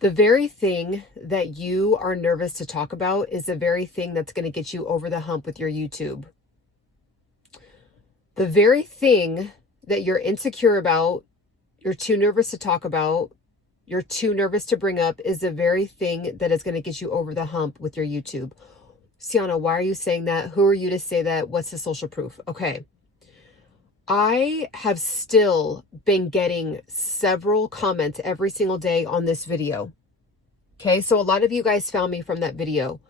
The very thing that you are nervous to talk about is the very thing that's going to get you over the hump with your YouTube. The very thing that you're insecure about, you're too nervous to talk about, you're too nervous to bring up is the very thing that is going to get you over the hump with your YouTube. Ciana, why are you saying that? Who are you to say that? What's the social proof? Okay. I have still been getting several comments every single day on this video. Okay, so a lot of you guys found me from that video.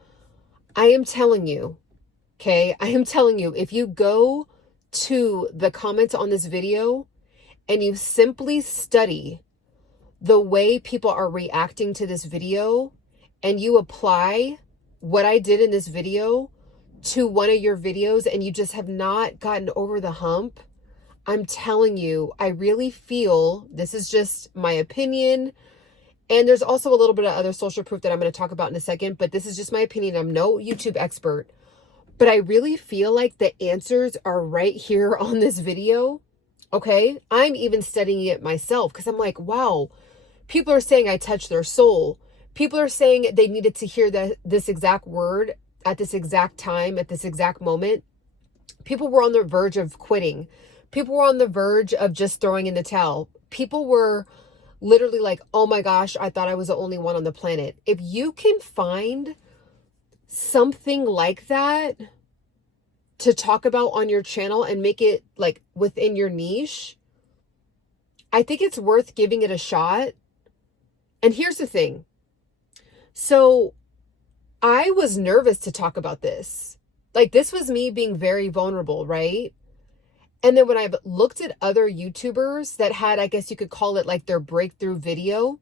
I am telling you, okay, I am telling you, if you go to the comments on this video and you simply study the way people are reacting to this video and you apply what I did in this video to one of your videos and you just have not gotten over the hump, I'm telling you, I really feel, this is just my opinion, and there's also a little bit of other social proof that I'm going to talk about in a second, but this is just my opinion. I'm no YouTube expert, but I really feel like the answers are right here on this video. Okay. I'm even studying it myself because I'm like, wow, people are saying I touched their soul. People are saying they needed to hear this exact word at this exact time, at this exact moment. People were on the verge of quitting. People were on the verge of just throwing in the towel. People were literally like, oh my gosh, I thought I was the only one on the planet. If you can find something like that to talk about on your channel and make it like within your niche, I think it's worth giving it a shot. And here's the thing. So I was nervous to talk about this. Like, this was me being very vulnerable, right? And then when I've looked at other YouTubers that had, I guess you could call it like their breakthrough video,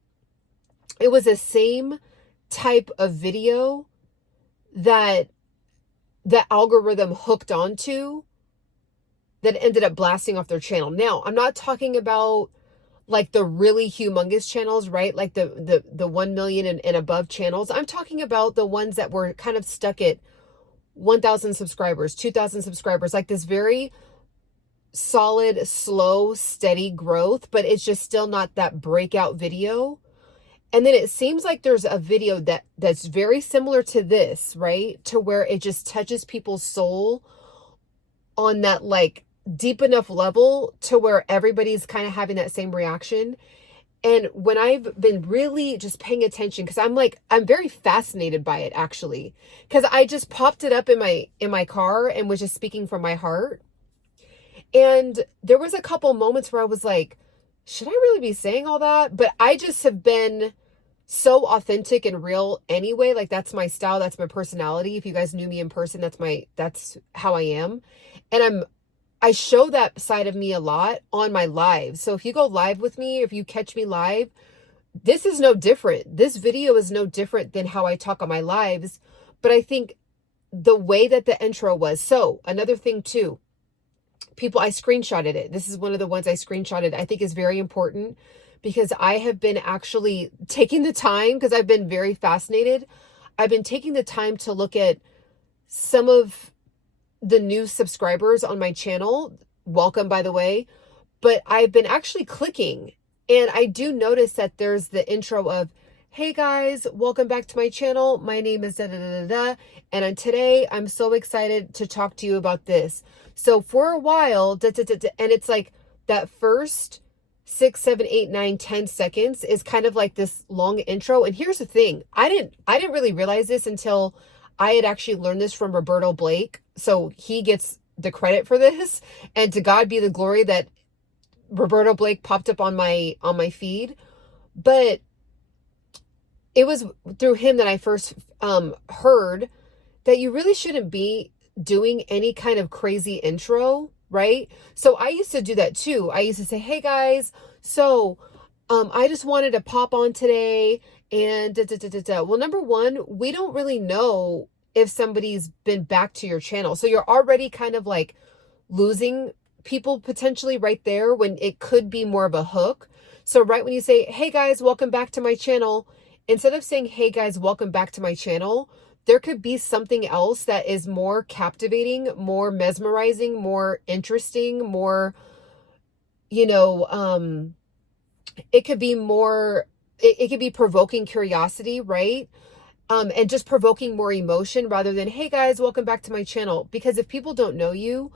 it was the same type of video that the algorithm hooked onto that ended up blasting off their channel. Now, I'm not talking about like the really humongous channels, right? Like the 1 million and above channels. I'm talking about the ones that were kind of stuck at 1,000 subscribers, 2,000 subscribers, like this very solid, slow, steady growth, but it's just still not that breakout video. And then it seems like there's a video that's very similar to this, right? To where it just touches people's soul on that like deep enough level to where everybody's kind of having that same reaction. And when I've been really just paying attention, because I'm very fascinated by it actually, because I just popped it up in my car and was just speaking from my heart. And there was a couple moments where I was like, should I really be saying all that? But I just have been so authentic and real anyway. Like, that's my style. That's my personality. If you guys knew me in person, that's how I am. And I show that side of me a lot on my live. So if you go live with me, if you catch me live, this is no different. This video is no different than how I talk on my lives. But I think the way that the intro was. So another thing too, I screenshotted it. This is one of the ones I screenshotted. I think is very important because I have been actually taking the time, because I've been very fascinated. I've been taking the time to look at some of the new subscribers on my channel. Welcome, by the way. But I've been actually clicking, and I do notice that there's the intro of, hey guys, welcome back to my channel. My name is da da da da da. And today I'm so excited to talk to you about this. So for a while, and it's like that first 6, 7, 8, 9, 10 seconds is kind of like this long intro. And here's the thing. I didn't really realize this until I had actually learned this from Roberto Blake. So he gets the credit for this. And to God be the glory that Roberto Blake popped up on my feed. But it was through him that I first heard that you really shouldn't be doing any kind of crazy intro, right? So I used to do that too. I used to say, hey guys, so I just wanted to pop on today and da, da, da, da, da. Well, number one, we don't really know if somebody's been back to your channel. So you're already kind of like losing people potentially right there when it could be more of a hook. So right when you say, hey guys, welcome back to my channel, instead of saying, hey guys, welcome back to my channel, there could be something else that is more captivating, more mesmerizing, more interesting, more, it could be more it could be provoking curiosity, right? And just provoking more emotion rather than, hey guys, welcome back to my channel. Because if people don't know you,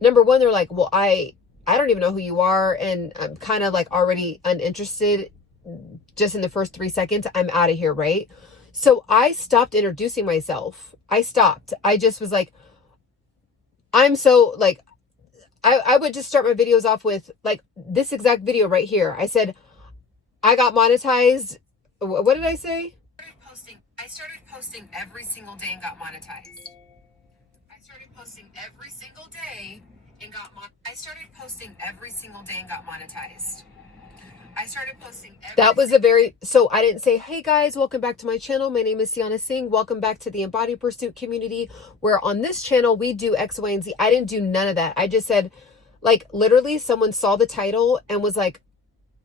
number one, they're like, well, I don't even know who you are, and I'm kind of like already uninterested just in the first 3 seconds. I'm out of here, right? So I stopped introducing myself. I stopped. I just was like, I'm so like, I would just start my videos off with like this exact video right here. I said, I got monetized. What did I say? I started posting every single day and got monetized. I started posting every single day and got monetized. I started posting that was a very, so I didn't say, hey guys, welcome back to my channel. My name is Ciana Singh. Welcome back to the Embody Pursuit community, where on this channel we do X, Y, and Z. I didn't do none of that. I just said, like, literally someone saw the title and was like,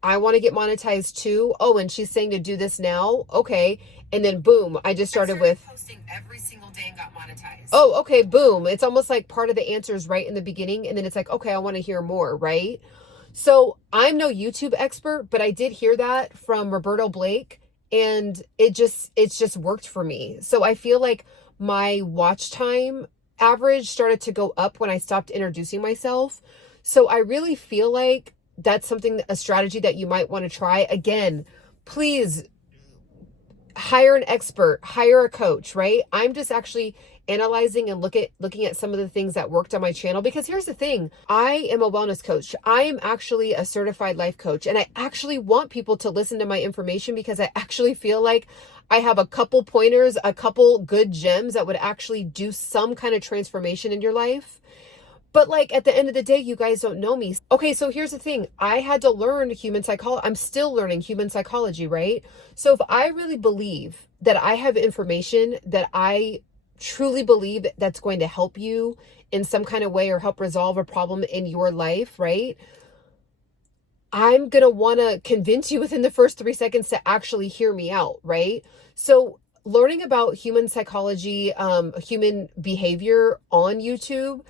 I want to get monetized too. Oh, and she's saying to do this now. Okay. And then boom, I just started with posting every single day and got monetized. Oh, okay. Boom. It's almost like part of the answers right in the beginning. And then it's like, okay, I want to hear more. Right. So I'm no YouTube expert, but I did hear that from Roberto Blake, and it's just worked for me. So I feel like my watch time average started to go up when I stopped introducing myself. So I really feel like that's something, a strategy that you might want to try. Again, please hire an expert, hire a coach, right? I'm just actually analyzing and looking at some of the things that worked on my channel, because here's the thing. I am a wellness coach. I am actually a certified life coach, and I actually want people to listen to my information because I actually feel like I have a couple pointers, a couple good gems that would actually do some kind of transformation in your life. But like at the end of the day, you guys don't know me. Okay, so here's the thing. I had to learn human psychology. I'm still learning human psychology, right? So if I really believe that I have information that I truly believe that's going to help you in some kind of way or help resolve a problem in your life, right? I'm going to want to convince you within the first 3 seconds to actually hear me out, right? So learning about human psychology, human behavior on YouTube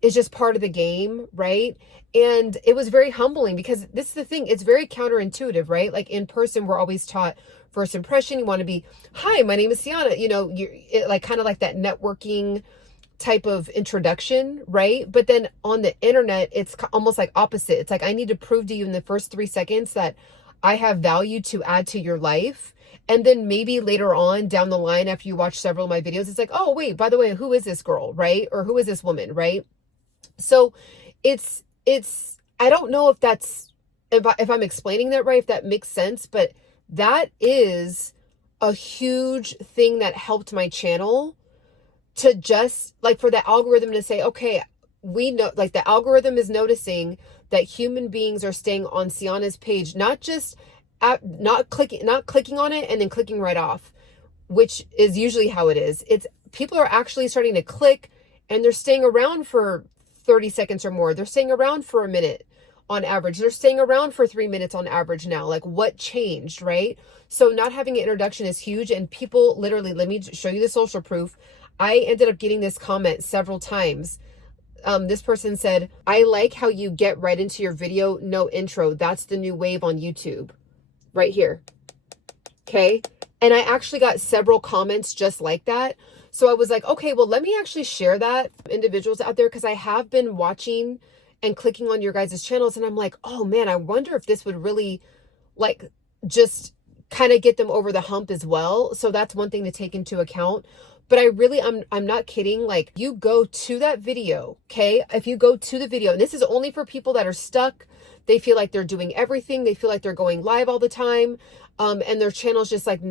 is just part of the game, right? And it was very humbling because this is the thing, it's very counterintuitive, right? Like in person, we're always taught first impression. You want to be, hi, my name is Ciana, you know, like kind of like that networking type of introduction, right? But then on the internet, it's almost like opposite. It's like, I need to prove to you in the first 3 seconds that I have value to add to your life. And then maybe later on down the line, after you watch several of my videos, it's like, oh, wait, by the way, who is this girl, right? Or who is this woman, right? So it's, I don't know if that's, if I'm explaining that right, if that makes sense, but that is a huge thing that helped my channel to just like for the algorithm to say, okay, we know, like the algorithm is noticing that human beings are staying on Ciana's page, not just not clicking on it and then clicking right off, which is usually how it is. It's people are actually starting to click and they're staying around for 30 seconds or more. They're staying around for a minute on average. They're staying around for 3 minutes on average now. Like what changed, right? So not having an introduction is huge. And people literally, let me show you the social proof. I ended up getting this comment several times. This person said, I like how you get right into your video, no intro. That's the new wave on YouTube. Right here. Okay. And I actually got several comments just like that. So I was like, okay, well, let me actually share that individuals out there, because I have been watching and clicking on your guys' channels, and I'm like, oh man, I wonder if this would really like just kind of get them over the hump as well. So that's one thing to take into account. But I really, I'm not kidding. Like you go to that video, okay? If you go to the video, and this is only for people that are stuck, they feel like they're doing everything. They feel like they're going live all the time. And their channel's just like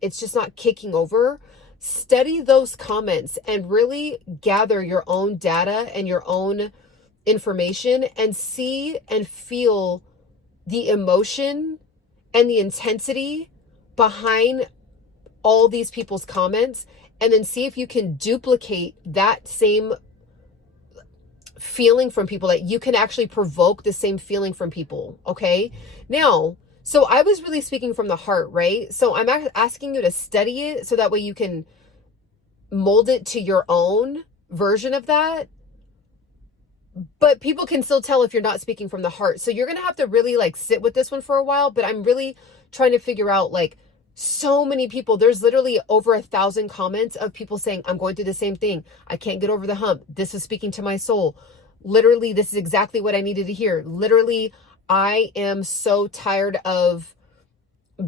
it's just not kicking over. Study those comments and really gather your own data and your own information and see and feel the emotion and the intensity behind all these people's comments, and then see if you can duplicate that same feeling from people, that you can actually provoke the same feeling from people. Okay. Now, so I was really speaking from the heart, right? So I'm asking you to study it so that way you can mold it to your own version of that. But people can still tell if you're not speaking from the heart. So you're going to have to really like sit with this one for a while, but I'm really trying to figure out, like, so many people, there's literally over 1,000 comments of people saying, I'm going through the same thing. I can't get over the hump. This is speaking to my soul. Literally, this is exactly what I needed to hear. Literally, I am so tired of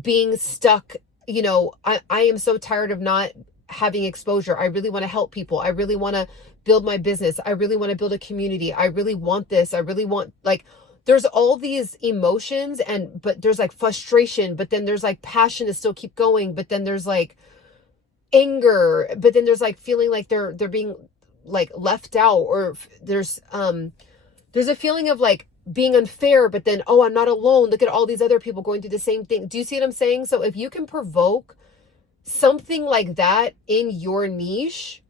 being stuck. You know, I am so tired of not having exposure. I really want to help people. I really want to build my business. I really want to build a community. I really want this. I really want, like, there's all these emotions, but there's like frustration, but then there's like passion to still keep going. But then there's like anger, but then there's like feeling like they're being like left out, or there's a feeling of like being unfair, but then, oh, I'm not alone. Look at all these other people going through the same thing. Do you see what I'm saying? So if you can provoke something like that in your niche,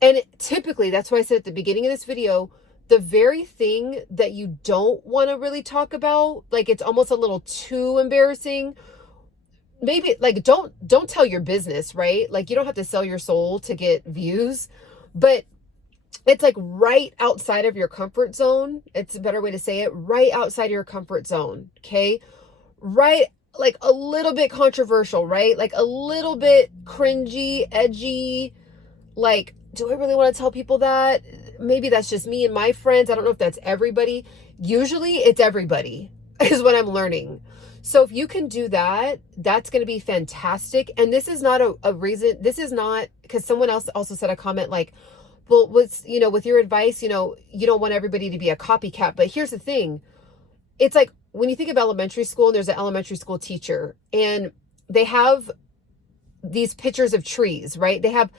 and typically, that's why I said at the beginning of this video, the very thing that you don't want to really talk about, like it's almost a little too embarrassing. Maybe like don't tell your business, right? Like you don't have to sell your soul to get views, but it's like right outside of your comfort zone. It's a better way to say it, right outside of your comfort zone. Okay. Right. Like a little bit controversial, right? Like a little bit cringy, edgy. Like, do I really want to tell people that? Maybe that's just me and my friends. I don't know if that's everybody. Usually it's everybody is what I'm learning. So if you can do that, that's going to be fantastic. And this is not a reason. This is not, because someone else also said a comment like, well, with your advice, you don't want everybody to be a copycat. But here's the thing. It's like when you think of elementary school, and there's an elementary school teacher, and they have these pictures of trees, right? They have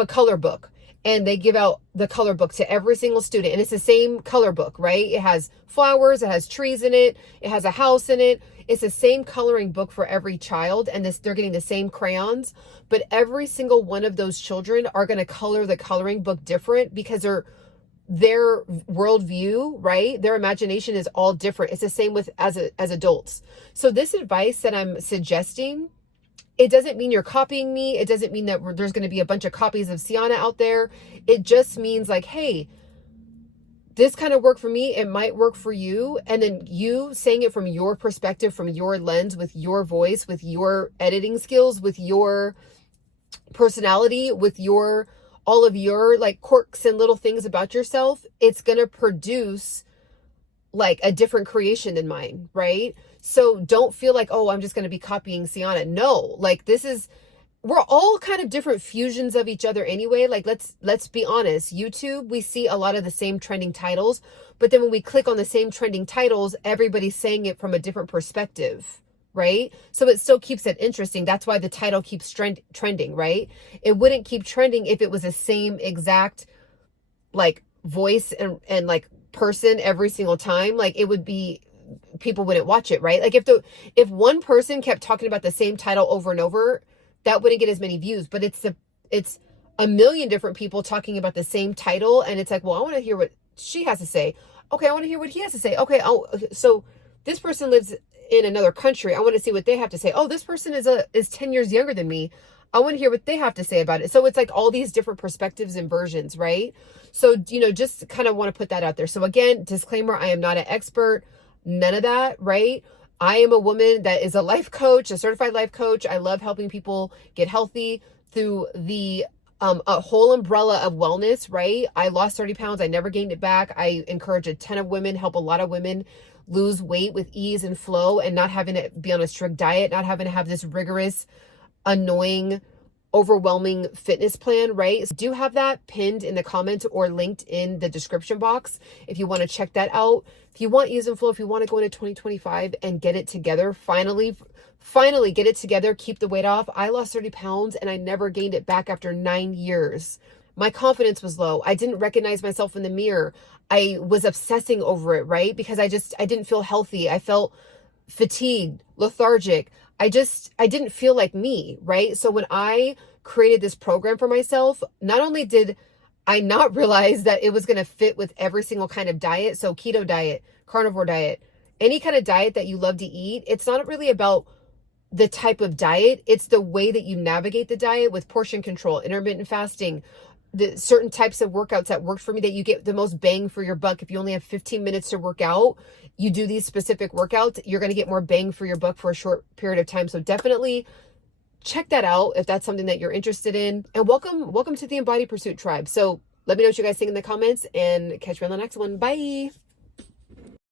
a color book, and they give out the color book to every single student, and it's the same color book, right? It has flowers, it has trees in it, it has a house in it. It's the same coloring book for every child, and they're getting the same crayons, but every single one of those children are going to color the coloring book different because their worldview, right? Their imagination is all different. It's the same with as adults. So this advice that I'm suggesting, it doesn't mean you're copying me. It doesn't mean that there's going to be a bunch of copies of Ciana out there. It just means like, hey, this kind of worked for me. It might work for you. And then you saying it from your perspective, from your lens, with your voice, with your editing skills, with your personality, with all of your like quirks and little things about yourself, it's going to produce like a different creation than mine, right? So don't feel like, oh, I'm just going to be copying Ciana. No, like we're all kind of different fusions of each other anyway. Like let's be honest. YouTube, we see a lot of the same trending titles, but then when we click on the same trending titles, everybody's saying it from a different perspective, right? So it still keeps it interesting. That's why the title keeps trending, right? It wouldn't keep trending if it was the same exact like voice and like person every single time. Like it would be, people wouldn't watch it, right? Like if one person kept talking about the same title over and over, that wouldn't get as many views. But it's a million different people talking about the same title, and it's like, well, I want to hear what she has to say. Okay, I want to hear what he has to say. Okay, so this person lives in another country. I want to see what they have to say. Oh, this person is 10 years younger than me. I want to hear what they have to say about it. So it's like all these different perspectives and versions, right? So, just kind of want to put that out there. So again, disclaimer, I am not an expert, none of that, right? I am a woman that is a life coach, a certified life coach. I love helping people get healthy through the a whole umbrella of wellness, right? I lost 30 pounds. I never gained it back. I encourage a ton of women, help a lot of women lose weight with ease and flow, and not having to be on a strict diet, not having to have this rigorous, annoying, overwhelming fitness plan, right? So do have that pinned in the comments or linked in the description box if you want to check that out. If you want ease and flow, if you want to go into 2025 and get it together, finally get it together, keep the weight off. I lost 30 pounds and I never gained it back after 9 years. My confidence was low. I didn't recognize myself in the mirror. I was obsessing over it, right? Because I didn't feel healthy. I felt fatigued, lethargic. I didn't feel like me, right? So when I created this program for myself, not only did I not realize that it was going to fit with every single kind of diet, so keto diet, carnivore diet, any kind of diet that you love to eat, it's not really about the type of diet, it's the way that you navigate the diet with portion control, intermittent fasting, the certain types of workouts that worked for me, that you get the most bang for your buck. If you only have 15 minutes to work out, you do these specific workouts, you're going to get more bang for your buck for a short period of time. So definitely check that out if that's something that you're interested in. And welcome to the Embody Pursuit tribe. So let me know what you guys think in the comments, and catch me on the next one. Bye.